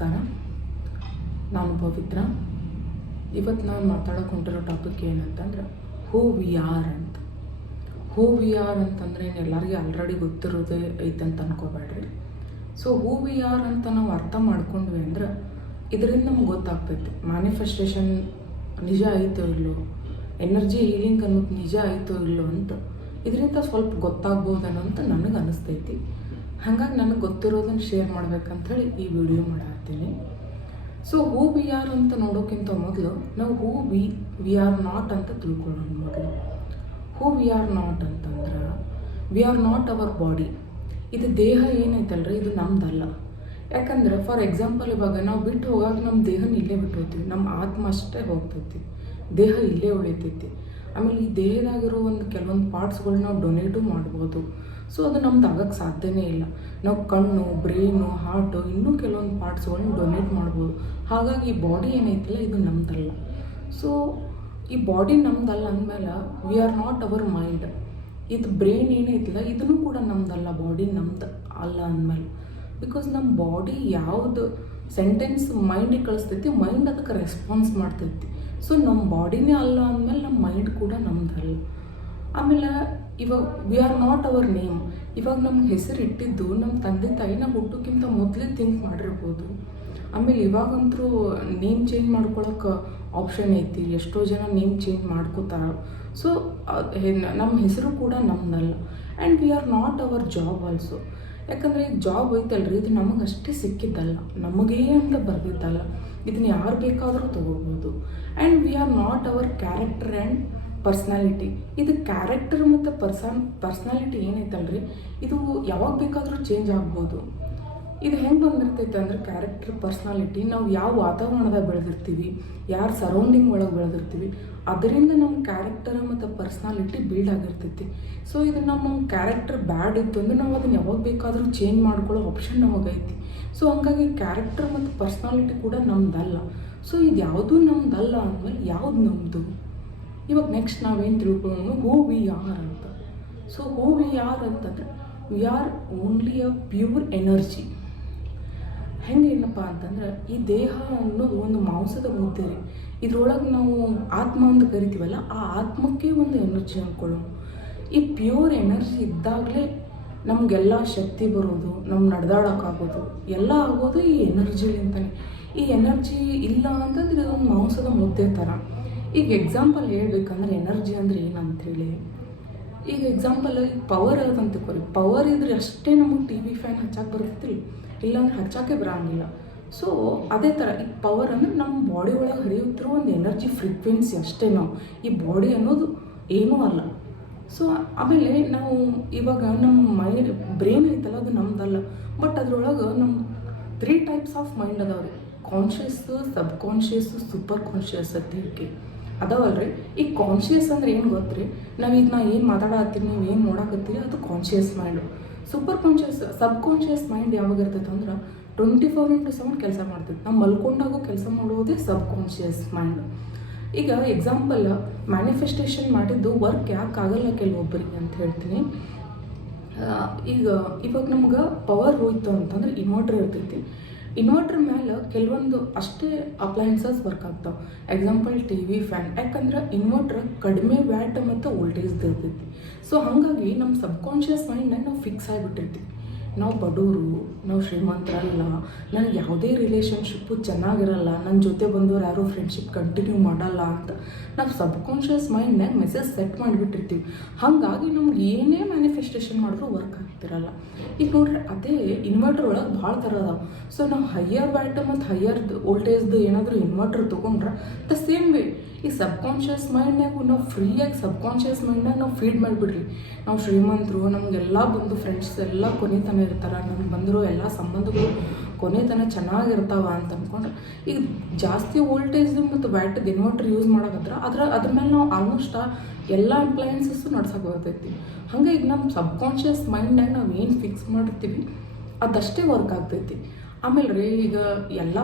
ನಮಸ್ಕಾರ, ನಾನು ಪವಿತ್ರ. ಇವತ್ತು ನಾನು ಮಾತಾಡೋಕೆ ಹೊಂಟಿರೋ ಟಾಪಿಕ್ ಏನಂತಂದ್ರೆ ಹೂ ವಿ ಆರ್ ಅಂತ. ಹೂ ವಿ ಆರ್ ಅಂತಂದರೆ ಎಲ್ಲರಿಗೂ ಆಲ್ರೆಡಿ ಗೊತ್ತಿರೋದೇ ಐತಂತ ಅನ್ಕೋಬೇಡ್ರಿ. ಸೊ ಹೂ ವಿ ಆರ್ ಅಂತ ನಾವು ಅರ್ಥ ಮಾಡ್ಕೊಂಡ್ವಿ ಅಂದ್ರೆ ಇದರಿಂದ ನಮ್ಗೆ ಗೊತ್ತಾಗ್ತೈತಿ ಮ್ಯಾನಿಫೆಸ್ಟೇಷನ್ ನಿಜ ಆಯಿತೋ ಇಲ್ಲೋ, ಎನರ್ಜಿ ಹೀಲಿಂಗ್ ಅನ್ನೋದು ನಿಜ ಆಯಿತೋ ಇಲ್ಲೋ ಅಂತ ಇದರಿಂದ ಸ್ವಲ್ಪ ಗೊತ್ತಾಗ್ಬೋದೇನೋ ಅಂತ ನನಗೆ ಅನಿಸ್ತೈತಿ. ಹಾಗಾಗಿ ನನಗೆ ಗೊತ್ತಿರೋದನ್ನು ಶೇರ್ ಮಾಡ್ಬೇಕಂಥೇಳಿ ಈ ವಿಡಿಯೋ ಮಾಡತ್ತೀನಿ. ಸೊ ಹೂ ವಿ ಆರ್ ಅಂತ ನೋಡೋಕ್ಕಿಂತ ಮೊದಲು ನಾವು ಹೂ ವಿ ಆರ್ ನಾಟ್ ಅಂತ ತಿಳ್ಕೊಳ್ಳೋಣ. ಮೊದಲು ಹೂ ವಿ ಆರ್ ನಾಟ್ ಅಂತಂದ್ರೆ V are not our body. ಇದು ದೇಹ ಏನೈತಲ್ರಿ, ಇದು ನಮ್ದಲ್ಲ. ಯಾಕಂದ್ರೆ ಫಾರ್ ಎಕ್ಸಾಂಪಲ್ ಇವಾಗ ನಾವು ಬಿಟ್ಟು ಹೋಗಾಗ ನಮ್ಮ ದೇಹನ ಇಲ್ಲೇ ಬಿಟ್ಟು ಹೋಗ್ತೀವಿ, ನಮ್ಮ ಆತ್ಮ ಅಷ್ಟೇ ಹೋಗ್ತೈತಿ, ದೇಹ ಇಲ್ಲೇ ಉಳಿತೈತಿ. ಆಮೇಲೆ ಈ ದೇಹದಾಗಿರೋ ಒಂದು ಕೆಲವೊಂದು ಪಾರ್ಟ್ಸ್ಗಳು ನಾವು ಡೊನೇಟು ಮಾಡ್ಬೋದು. ಸೊ ಅದು ನಮ್ದು ಆಗೋಕ್ಕೆ ಸಾಧ್ಯನೇ ಇಲ್ಲ. ನಾವು ಕಣ್ಣು, ಬ್ರೈನು, ಹಾರ್ಟು, ಇನ್ನೂ ಕೆಲವೊಂದು ಪಾರ್ಟ್ಸ್ಗಳನ್ನ ಡೊನೇಟ್ ಮಾಡ್ಬೋದು. ಹಾಗಾಗಿ ಈ ಬಾಡಿ ಏನೈತಿಲ್ಲ ಇದು ನಮ್ದಲ್ಲ. ಸೊ ಈ ಬಾಡಿ ನಮ್ದಲ್ಲ ಅಂದಮೇಲೆ V are not our mind. ಇದು ಬ್ರೈನ್ ಏನೈತಿಲ್ಲ ಇದನ್ನು ಕೂಡ ನಮ್ದಲ್ಲ, ಬಾಡಿ ನಮ್ದು ಅಲ್ಲ ಅಂದಮೇಲೆ. ಬಿಕಾಸ್ ನಮ್ಮ ಬಾಡಿ ಯಾವುದು ಸೆಂಟೆನ್ಸ್ ಮೈಂಡಿಗೆ ಕಳಿಸ್ತೈತಿ, ಮೈಂಡ್ ಅದಕ್ಕೆ ರೆಸ್ಪಾನ್ಸ್ ಮಾಡ್ತೈತಿ. ಸೊ ನಮ್ಮ ಬಾಡಿನೇ ಅಲ್ಲ ಅಂದಮೇಲೆ ನಮ್ಮ ಮೈಂಡ್ ಕೂಡ ನಮ್ದಲ್ಲ. ಆಮೇಲೆ ಇವಾಗ V are not hour name. ಇವಾಗ ನಮ್ಗೆ ಹೆಸರು ಇಟ್ಟಿದ್ದು ನಮ್ಮ ತಂದೆ ತಾಯಿ ನಾವು ಹುಟ್ಟೋಕ್ಕಿಂತ ಮೊದಲೇ ಥಿಂಕ್ ಮಾಡಿರ್ಬೋದು. ಆಮೇಲೆ ಇವಾಗಂತೂ ನೇಮ್ ಚೇಂಜ್ ಮಾಡ್ಕೊಳಕ್ಕೆ ಆಪ್ಷನ್ ಐತಿ, ಎಷ್ಟೋ ಜನ ನೇಮ್ ಚೇಂಜ್ ಮಾಡ್ಕೋತಾರೆ. ಸೊ ನಮ್ಮ ಹೆಸರು ಕೂಡ ನಮ್ದಲ್ಲ. And we are not our job also. ಯಾಕಂದರೆ ಈ ಜಾಬ್ ಐತಲ್ರಿ, ಇದು ನಮಗಷ್ಟೇ ಸಿಕ್ಕಿದ್ದಲ್ಲ, ನಮಗೇ ಅಂತ ಬರೆದಿದ್ದಲ್ಲ. ಇದನ್ನ ಯಾರು ಬೇಕಾದರೂ ತೊಗೋಬೋದು. And we are not hour character and personality. ಇದು ಕ್ಯಾರೆಕ್ಟರ್ ಮತ್ತು ಪರ್ಸ್ನಾಲಿಟಿ ಏನೈತಲ್ರಿ, ಇದು ಯಾವಾಗ ಬೇಕಾದರೂ ಚೇಂಜ್ ಆಗ್ಬೋದು. ಇದು ಹೆಂಗೆ ಬಂದಿರ್ತೈತೆ ಅಂದರೆ ಕ್ಯಾರೆಕ್ಟರ್, ಪರ್ಸ್ನಾಲಿಟಿ ನಾವು ಯಾವ ವಾತಾವರಣದಾಗ ಬೆಳೆದಿರ್ತೀವಿ, ಯಾರು ಸರೌಂಡಿಂಗ್ ಒಳಗೆ ಬೆಳೆದಿರ್ತೀವಿ, ಅದರಿಂದ ನಮ್ಮ ಕ್ಯಾರೆಕ್ಟರ್ ಮತ್ತು ಪರ್ಸ್ನಾಲಿಟಿ ಬಿಲ್ಡ್ ಆಗಿರ್ತೈತಿ. ಸೊ ಇದು ನಮ್ಮ ಕ್ಯಾರೆಕ್ಟರ್ ಬ್ಯಾಡ್ ಇತ್ತು ಅಂದರೆ ನಾವು ಅದನ್ನು ಯಾವಾಗ ಬೇಕಾದರೂ ಚೇಂಜ್ ಮಾಡ್ಕೊಳ್ಳೋ ಆಪ್ಷನ್ ನಮಗೈತಿ. ಸೊ ಹಂಗಾಗಿ ಕ್ಯಾರೆಕ್ಟರ್ ಮತ್ತು ಪರ್ಸ್ನಾಲಿಟಿ ಕೂಡ ನಮ್ದಲ್ಲ. ಸೊ ಇದು ಯಾವುದೂ ನಮ್ದಲ್ಲ ಅಂದಮೇಲೆ ಯಾವುದು ನಮ್ಮದು? ಇವಾಗ ನೆಕ್ಸ್ಟ್ ನಾವೇನು ತಿಳ್ಕೊಳ್ಳೋಣ, ಹೂ ವಿ ಆರ್ ಅಂತ. ಸೊ ಹೂ ವಿ ಆರ್ ಅಂತಂದರೆ we are only a pure energy. ಹೆಂಗೇನಪ್ಪ ಅಂತಂದ್ರೆ ಈ ದೇಹ ಅನ್ನೋದು ಒಂದು ಮಾಂಸದ ಮುದ್ದೆ ರೀ. ಇದ್ರೊಳಗೆ ನಾವು ಆತ್ಮ ಅಂತ ಕರಿತೀವಲ್ಲ, ಆ ಆತ್ಮಕ್ಕೆ ಒಂದು ಎನರ್ಜಿ ಅಂದ್ಕೊಳ್ಳೋಣ. ಈ ಪ್ಯೂರ್ ಎನರ್ಜಿ ಇದ್ದಾಗಲೇ ನಮಗೆಲ್ಲ ಶಕ್ತಿ ಬರೋದು, ನಮ್ಮ ನಡೆದಾಡೋಕ್ಕಾಗೋದು ಎಲ್ಲ ಆಗೋದು ಈ ಎನರ್ಜಿಲಿಂತಾನೆ. ಈ ಎನರ್ಜಿ ಇಲ್ಲ ಅಂತಂದ್ರೆ ಇದೊಂದು ಮಾಂಸದ ಮುದ್ದೆ ಥರ. ಈಗ ಎಕ್ಸಾಂಪಲ್ ಹೇಳ್ಬೇಕಂದ್ರೆ ಎನರ್ಜಿ ಅಂದರೆ ಏನಂತೇಳಿ, ಈಗ ಎಕ್ಸಾಂಪಲ್ ಪವರ್ ಅದಂತ ತಿಳ್ಕೊರಿ. ಪವರ್ ಇದ್ರೆ ಅಷ್ಟೇ ನಮಗೆ ಟಿ ವಿ ಫ್ಯಾನ್ ಹಚ್ಚಕ್ಕೆ ಬರುತ್ತಿಲ್ಲ, ಇಲ್ಲಾಂದ್ರೆ ಹಚ್ಚೋಕ್ಕೆ ಬರೋಂಗಿಲ್ಲ. ಸೊ ಅದೇ ಥರ ಈ ಪವರ್ ಅಂದರೆ ನಮ್ಮ ಬಾಡಿ ಒಳಗೆ ಹರಿಯುತ್ತಿರೋ ಒಂದು ಎನರ್ಜಿ ಫ್ರೀಕ್ವೆನ್ಸಿ ಅಷ್ಟೇ. ನಾವು ಈ ಬಾಡಿ ಅನ್ನೋದು ಏನೂ ಅಲ್ಲ. ಸೊ ಆಮೇಲೆ ನಾವು ಇವಾಗ ನಮ್ಮ ಬ್ರೈನ್ ಐತಲ್ಲ ಅದು ನಮ್ದಲ್ಲ. ಬಟ್ ಅದ್ರೊಳಗೆ ನಮ್ಮ 3 ಟೈಪ್ಸ್ ಆಫ್ ಮೈಂಡ್ ಅದಾವೆ ರೀ. ಕಾನ್ಷಿಯಸ್ಸು, ಸಬ್ ಕಾನ್ಷಿಯಸ್ಸು, ಸೂಪರ್ ಕಾನ್ಷಿಯಸ್ ಅಂತ ಹೇಳಿ ಅದಾವಲ್ರಿ. ಈ ಕಾನ್ಷಿಯಸ್ ಅಂದ್ರೆ ಏನು ಗೊತ್ತ್ರಿ, ನಾವೀಗ ನಾ ಏನು ಮಾತಾಡತ್ತೀವಿ, ನೀವು ಏನು ನೋಡಕತ್ತೀರಿ, ಅದು ಕಾನ್ಷಿಯಸ್ ಮೈಂಡು. ಸೂಪರ್ ಕಾನ್ಷಿಯಸ್, ಸಬ್ ಕಾನ್ಷಿಯಸ್ ಮೈಂಡ್ ಯಾವಾಗ ಇರ್ತೈತೆ ಅಂದ್ರೆ 24/7 ಕೆಲಸ ಮಾಡ್ತೈತೆ. ನಾವು ಮಲ್ಕೊಂಡಾಗೂ ಕೆಲಸ ಮಾಡೋದೇ ಸಬ್ ಕಾನ್ಷಿಯಸ್ ಮೈಂಡ್. ಈಗ ಎಕ್ಸಾಂಪಲ್ ಮ್ಯಾನಿಫೆಸ್ಟೇಷನ್ ಮಾಡಿದ್ದು ವರ್ಕ್ ಯಾಕೆ ಆಗಲ್ಲ ಕೆಲವೊಬ್ಬರಿಗೆ ಅಂತ ಹೇಳ್ತೀನಿ. ಇವಾಗ ನಮ್ಗೆ ಪವರ್ ಹೋಯ್ತು ಅಂತಂದ್ರೆ ಇನ್ವರ್ಟರ್ ಇರ್ತೈತಿ. ಇನ್ವರ್ಟರ್ ಮೇಲೆ ಕೆಲವೊಂದು ಅಷ್ಟೇ ಅಪ್ಲಯನ್ಸಸ್ ವರ್ಕ್ ಆಗ್ತಾವೆ. Example T V, fan. ಯಾಕಂದ್ರೆ ಇನ್ವರ್ಟರ್ ಕಡಿಮೆ ವ್ಯಾಟ್ ಮತ್ತು ವೋಲ್ಟೇಜ್ದು ಇರ್ತೈತಿ. ಸೊ ಹಾಗಾಗಿ ನಮ್ಮ ಸಬ್ಕಾನ್ಷಿಯಸ್ ಮೈಂಡ್ನಾಗ ನಾವು ಫಿಕ್ಸ್ ಆಗಿಬಿಟ್ಟಿರ್ತೀವಿ, ನಾವು ಬಡವರು, ನಾವು ಶ್ರೀಮಂತರಲ್ಲ, ನನಗೆ ಯಾವುದೇ ರಿಲೇಷನ್ಶಿಪ್ಪು ಚೆನ್ನಾಗಿರಲ್ಲ, ನನ್ನ ಜೊತೆ ಬಂದವ್ರು ಯಾರೂ ಫ್ರೆಂಡ್ಶಿಪ್ ಕಂಟಿನ್ಯೂ ಮಾಡಲ್ಲ ಅಂತ ನಾವು ಸಬ್ಕಾನ್ಷಿಯಸ್ ಮೈಂಡ್ನಾಗ ಮೆಸೇಜ್ ಸೆಟ್ ಮಾಡಿಬಿಟ್ಟಿರ್ತೀವಿ. ಹಾಗಾಗಿ ನಮ್ಗೆ ಏನೇ ಮ್ಯಾನಿಫೆಸ್ಟೇಷನ್ ಮಾಡಿದ್ರು ವರ್ಕ್ ಆಗ್ತಿರಲ್ಲ. ಈಗ ನೋಡ್ರಿ, ಅದೇ ಇನ್ವರ್ಟರ್ ಒಳಗೆ ಭಾಳ ಥರ ಅದಾವೆ. ಸೊ ನಾವು ಹೈಯರ್ ವ್ಯಾಟ್ ಮತ್ತು ಹೈಯರ್ ವೋಲ್ಟೇಜ್ದು ಏನಾದರೂ ಇನ್ವರ್ಟರ್ ತೊಗೊಂಡ್ರೆ ದ ಸೇಮ್ ವೇ ಈ ಸಬ್ಕಾನ್ಷಿಯಸ್ ಮೈಂಡ್ನಾಗೂ ನಾವು ಫ್ರೀಯಾಗಿ ಸಬ್ಕಾನ್ಷಿಯಸ್ ಮೈಂಡ್ನಾಗ ನಾವು ಫೀಡ್ ಮಾಡಿಬಿಡ್ರಿ. ನಾವು ಶ್ರೀಮಂತರು, ನಮಗೆಲ್ಲ ಬಂದು ಫ್ರೆಂಡ್ಸ್ ಎಲ್ಲ ಕೊನೆತನ ಇರ್ತಾರೆ, ನಮ್ಗೆ ಬಂದಿರೋ ಎಲ್ಲ ಸಂಬಂಧಗಳು ಕೊನೆತನ ಚೆನ್ನಾಗಿರ್ತಾವ ಅಂತ ಅಂದ್ಕೊಂಡ್ರೆ ಈಗ ಜಾಸ್ತಿ ವೋಲ್ಟೇಜ್ ಮತ್ತು ವ್ಯಾಟದ ಇನ್ವರ್ಟರ್ ಯೂಸ್ ಮಾಡೋಕತ್ರ ಅದ್ರ ಮೇಲೆ ನಾವು ಆಲ್ಮೋಸ್ಟ್ ಎಲ್ಲ ಅಪ್ಲಯನ್ಸಸ್ಸು ನಡ್ಸೋಕೆ ಬರ್ತೈತಿ. ಹಂಗೆ ಈಗ ನಮ್ಮ ಸಬ್ಕಾನ್ಷಿಯಸ್ ಮೈಂಡ್ನಾಗ ನಾವು ಏನು ಫಿಕ್ಸ್ ಮಾಡಿರ್ತೀವಿ ಅದಷ್ಟೇ ವರ್ಕ್ ಆಗ್ತೈತಿ. ಆಮೇಲೆ ರೀ ಈಗ ಎಲ್ಲ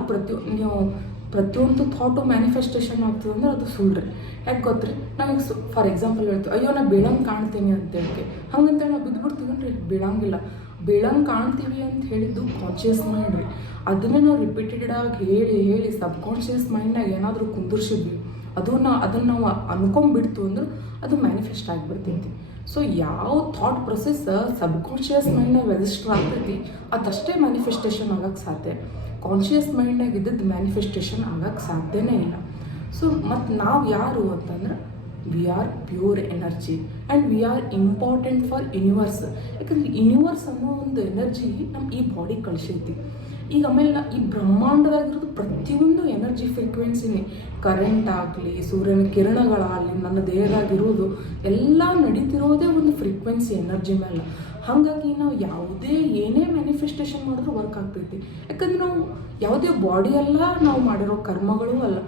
ಪ್ರತಿಯೊಂದು ಥಾಟು ಮ್ಯಾನಿಫೆಸ್ಟೇಷನ್ ಆಗ್ತದೆ ಅಂದ್ರೆ ಅದು ಸುಳ್ಳು ರೀ. ಯಾಕೆ ಗೊತ್ತ್ರಿ, ನಾವೀಗ ಫಾರ್ ಎಕ್ಸಾಂಪಲ್ ಹೇಳ್ತೀವಿ, ಅಯ್ಯೋ ನಾ ಬೀಳಂಗೆ ಕಾಣ್ತೀನಿ ಅಂತ ಹೇಳ್ತೀವಿ. ಹಂಗಂತೇಳಿ ನಾವು ಬಿದ್ದುಬಿಡ್ತೀವನ್ರಿ, ಬೀಳಂಗಿಲ್ಲ. ಬೆಳಂಗೆ ಕಾಣ್ತೀವಿ ಅಂತ ಹೇಳಿದ್ದು ಕಾನ್ಷಿಯಸ್ ಮೈಂಡ್ ರೀ. ಅದನ್ನೇ ನಾವು ರಿಪೀಟೆಡಾಗಿ ಹೇಳಿ ಹೇಳಿ ಸಬ್ಕಾನ್ಷಿಯಸ್ ಮೈಂಡ್ನಾಗ ಏನಾದರೂ ಕುಂದಿರ್ಸಿದ್ವಿ, ಅದನ್ನು ನಾವು ಅನ್ಕೊಂಬಿಡ್ತು ಅಂದ್ರೆ ಅದು ಮ್ಯಾನಿಫೆಸ್ಟ್ ಆಗಿಬಿಡ್ತೈತಿ. ಸೊ ಯಾವ ಥಾಟ್ ಪ್ರೊಸೆಸ್ ಸಬ್ಕಾನ್ಷಿಯಸ್ ಮೈಂಡ್ನಾಗ ರಿಜಿಸ್ಟರ್ ಆಗ್ತೈತಿ ಅದಷ್ಟೇ ಮ್ಯಾನಿಫೆಸ್ಟೇಷನ್ ಆಗೋಕ್ಕೆ ಸಾಧ್ಯ. ಕಾನ್ಷಿಯಸ್ ಮೈಂಡ್ನಾಗ ಇದ್ದದ್ದು ಮ್ಯಾನಿಫೆಸ್ಟೇಷನ್ ಆಗೋಕ್ಕೆ ಸಾಧ್ಯನೇ ಇಲ್ಲ. ಸೊ ಮತ್ತು ನಾವು ಯಾರು ಅಂತಂದ್ರೆ we are pure energy and we are important for universe. ಯಾಕಂದ್ರೆ ಯೂನಿವರ್ಸ್ ಅನ್ನೋ ಒಂದು ಎನರ್ಜಿ ನಮ್ಮ ಈ ಬಾಡಿ ಕಳಿಸೈತಿ. ಈಗ ಆಮೇಲೆ ಈ ಬ್ರಹ್ಮಾಂಡದಾಗಿರೋದು ಪ್ರತಿಯೊಂದು ಎನರ್ಜಿ ಫ್ರೀಕ್ವೆನ್ಸಿನೇ, ಕರೆಂಟ್ ಆಗಲಿ, ಸೂರ್ಯನ ಕಿರಣಗಳಾಗಲಿ, ನನ್ನ ದೇಹದಾಗಿರೋದು ಎಲ್ಲ ನಡೀತಿರೋದೇ ಒಂದು ಫ್ರೀಕ್ವೆನ್ಸಿ ಎನರ್ಜಿ ಮೇಲೆ. ಹಾಗಾಗಿ ನಾವು ಯಾವುದೇ ಏನೇ ಮ್ಯಾನಿಫೆಸ್ಟೇಷನ್ ಮಾಡಿದ್ರೂ ವರ್ಕ್ ಆಗ್ತೈತಿ. ಯಾಕಂದ್ರೆ ನಾವು ಯಾವುದೇ ಬಾಡಿ ಅಲ್ಲ, ನಾವು ಮಾಡಿರೋ ಕರ್ಮಗಳು ಅಲ್ಲ,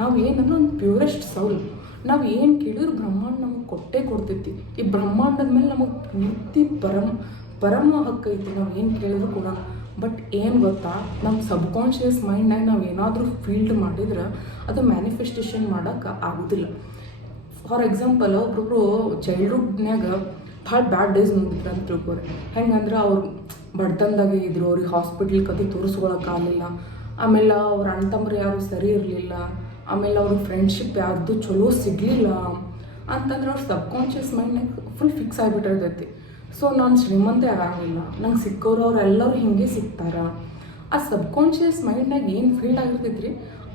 ನಾವು ಏನಂದ್ರೆ ಒಂದು ಪ್ಯೂರೆಸ್ಟ್ ಸೌಲ್. ನಾವು ಏನು ಕೇಳಿದ್ರು ಬ್ರಹ್ಮಾಂಡ ನಮಗೆ ಕೊಟ್ಟೇ ಕೊಡ್ತೈತಿ. ಈ ಬ್ರಹ್ಮಾಂಡದ ಮೇಲೆ ನಮಗೆ ಪೂರ್ತಿ ಪರಮ ಹಕ್ಕೈತಿ, ನಾವು ಏನು ಕೇಳಿದ್ರು ಕೂಡ. ಬಟ್ ಏನು ಗೊತ್ತಾ, ನಮ್ಮ ಸಬ್ಕಾನ್ಷಿಯಸ್ ಮೈಂಡ್ನಾಗ ನಾವು ಏನಾದರೂ ಫೀಲ್ಡ್ ಮಾಡಿದ್ರೆ ಅದು ಮ್ಯಾನಿಫೆಸ್ಟೇಷನ್ ಮಾಡೋಕ್ಕೆ ಆಗೋದಿಲ್ಲ. ಫಾರ್ ಎಕ್ಸಾಂಪಲ್, ಒಬ್ಬೊಬ್ರು ಚೈಲ್ಡ್ಹುಡ್ನ್ಯಾಗ ಭಾಳ ಬ್ಯಾಡ್ ಡೇಸ್ ನೋಡಿದ್ರು ಅಂತ ತಿಳ್ಕೊರಿ. ಹೆಂಗಂದ್ರೆ ಅವ್ರು ಬಡತನದಾಗೆ ಇದ್ರು, ಅವ್ರಿಗೆ ಹಾಸ್ಪಿಟ್ಲಿಗೆ ಕತೆ ತೋರಿಸ್ಕೊಳಕ್ಕಾಗಲಿಲ್ಲ. ಆಮೇಲೆ ಅವ್ರ ಅಣ್ಣ ತಮ್ಮರು ಯಾರು ಸರಿ ಇರಲಿಲ್ಲ. ಆಮೇಲೆ ಅವ್ರಿಗೆ ಫ್ರೆಂಡ್ಶಿಪ್ ಯಾರ್ದು ಚಲೋ ಸಿಗಲಿಲ್ಲ ಅಂತಂದ್ರೆ ಅವ್ರ ಸಬ್ಕಾನ್ಷಿಯಸ್ ಮೈಂಡ್ನಾಗ ಫುಲ್ ಫಿಕ್ಸ್ ಆಗಿಬಿಟ್ಟಿರ್ತೈತಿ. ಸೊ ನಾನು ಶ್ರೀಮಂತ ಆಗಂಗಿಲ್ಲ, ನಂಗೆ ಸಿಕ್ಕೋರು ಅವರೆಲ್ಲರೂ ಹಿಂಗೆ ಸಿಗ್ತಾರ. ಆ ಸಬ್ಕಾನ್ಷಿಯಸ್ ಮೈಂಡ್ನಾಗ ಏನು ಫೀಲ್ಡ್ ಆಗಿರ್ತೈತಿ ರೀ,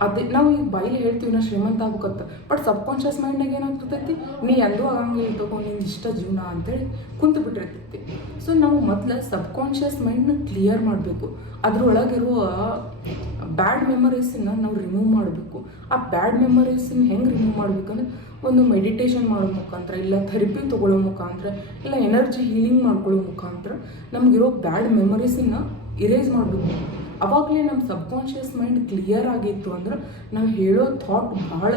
ಅದೇ ನಾವು ಈಗ ಬಾಯಿಲಿ ಹೇಳ್ತೀವಿ ನಾ ಶ್ರೀಮಂತ ಆಗ್ಬೇಕಂತ. ಬಟ್ ಸಬ್ಕಾನ್ಷಿಯಸ್ ಮೈಂಡ್ನಾಗ ಏನಾಗ್ತೈತಿ, ನೀ ಎಂದೂ ಆಗಂಗಿಲ್ಲ ತಗೋ, ನಿಂದು ಇಷ್ಟ ಜೀವನ ಅಂತೇಳಿ ಕುಂತು ಬಿಟ್ಟಿರ್ತೈತಿ. ಸೊ ನಾವು ಮೊದಲು ಸಬ್ಕಾನ್ಷಿಯಸ್ ಮೈಂಡ್ನ ಕ್ಲಿಯರ್ ಮಾಡಬೇಕು. ಅದ್ರೊಳಗಿರುವ ಬ್ಯಾಡ್ ಮೆಮರೀಸನ್ನ ನಾವು ರಿಮೂವ್ ಮಾಡಬೇಕು. ಆ ಬ್ಯಾಡ್ ಮೆಮರೀಸನ್ನ ಹೆಂಗೆ ರಿಮೂವ್ ಮಾಡ್ಬೇಕಂದ್ರೆ ಒಂದು ಮೆಡಿಟೇಷನ್ ಮಾಡೋ ಮುಖಾಂತರ, ಇಲ್ಲ ಥೆರಪಿ ತೊಗೊಳ್ಳೋ ಮುಖಾಂತರ, ಇಲ್ಲ ಎನರ್ಜಿ ಹೀಲಿಂಗ್ ಮಾಡ್ಕೊಳ್ಳೋ ಮುಖಾಂತರ ನಮಗಿರೋ ಬ್ಯಾಡ್ ಮೆಮರೀಸನ್ನ ಇರೇಸ್ ಮಾಡಬೇಕು. ಅವಾಗಲೇ ನಮ್ಮ ಸಬ್ಕಾನ್ಷಿಯಸ್ ಮೈಂಡ್ ಕ್ಲಿಯರ್ ಆಗಿತ್ತು ಅಂದ್ರೆ, ನಾವು ಹೇಳೋ ಥಾಟ್ ಭಾಳ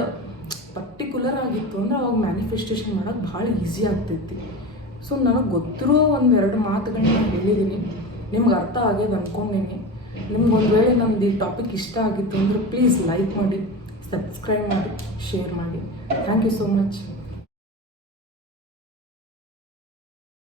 ಪರ್ಟಿಕ್ಯುಲರ್ ಆಗಿತ್ತು ಅಂದ್ರೆ ಅವಾಗ ಮ್ಯಾನಿಫೆಸ್ಟೇಷನ್ ಮಾಡೋಕ್ಕೆ ಭಾಳ ಈಸಿ ಆಗ್ತೈತಿ. ಸೊ ನನಗೆ ಗೊತ್ತಿರೋ ಒಂದೆರಡು ಮಾತುಗಳನ್ನ ನಾನು ಹೇಳಿದ್ದೀನಿ, ನಿಮ್ಗೆ ಅರ್ಥ ಆಗ್ಯದ ಅಂದ್ಕೊಂಡೇನಿ. ನಿಮ್ಗೆ ಒಂದು ವೇಳೆ ನಮ್ದು ಈ ಟಾಪಿಕ್ ಇಷ್ಟ ಆಗಿತ್ತು ಅಂದರೆ ಪ್ಲೀಸ್ ಲೈಕ್ ಮಾಡಿ, ಸಬ್ಸ್ಕ್ರೈಬ್ ಮಾಡಿ, ಶೇರ್ ಮಾಡಿ. Thank you so much.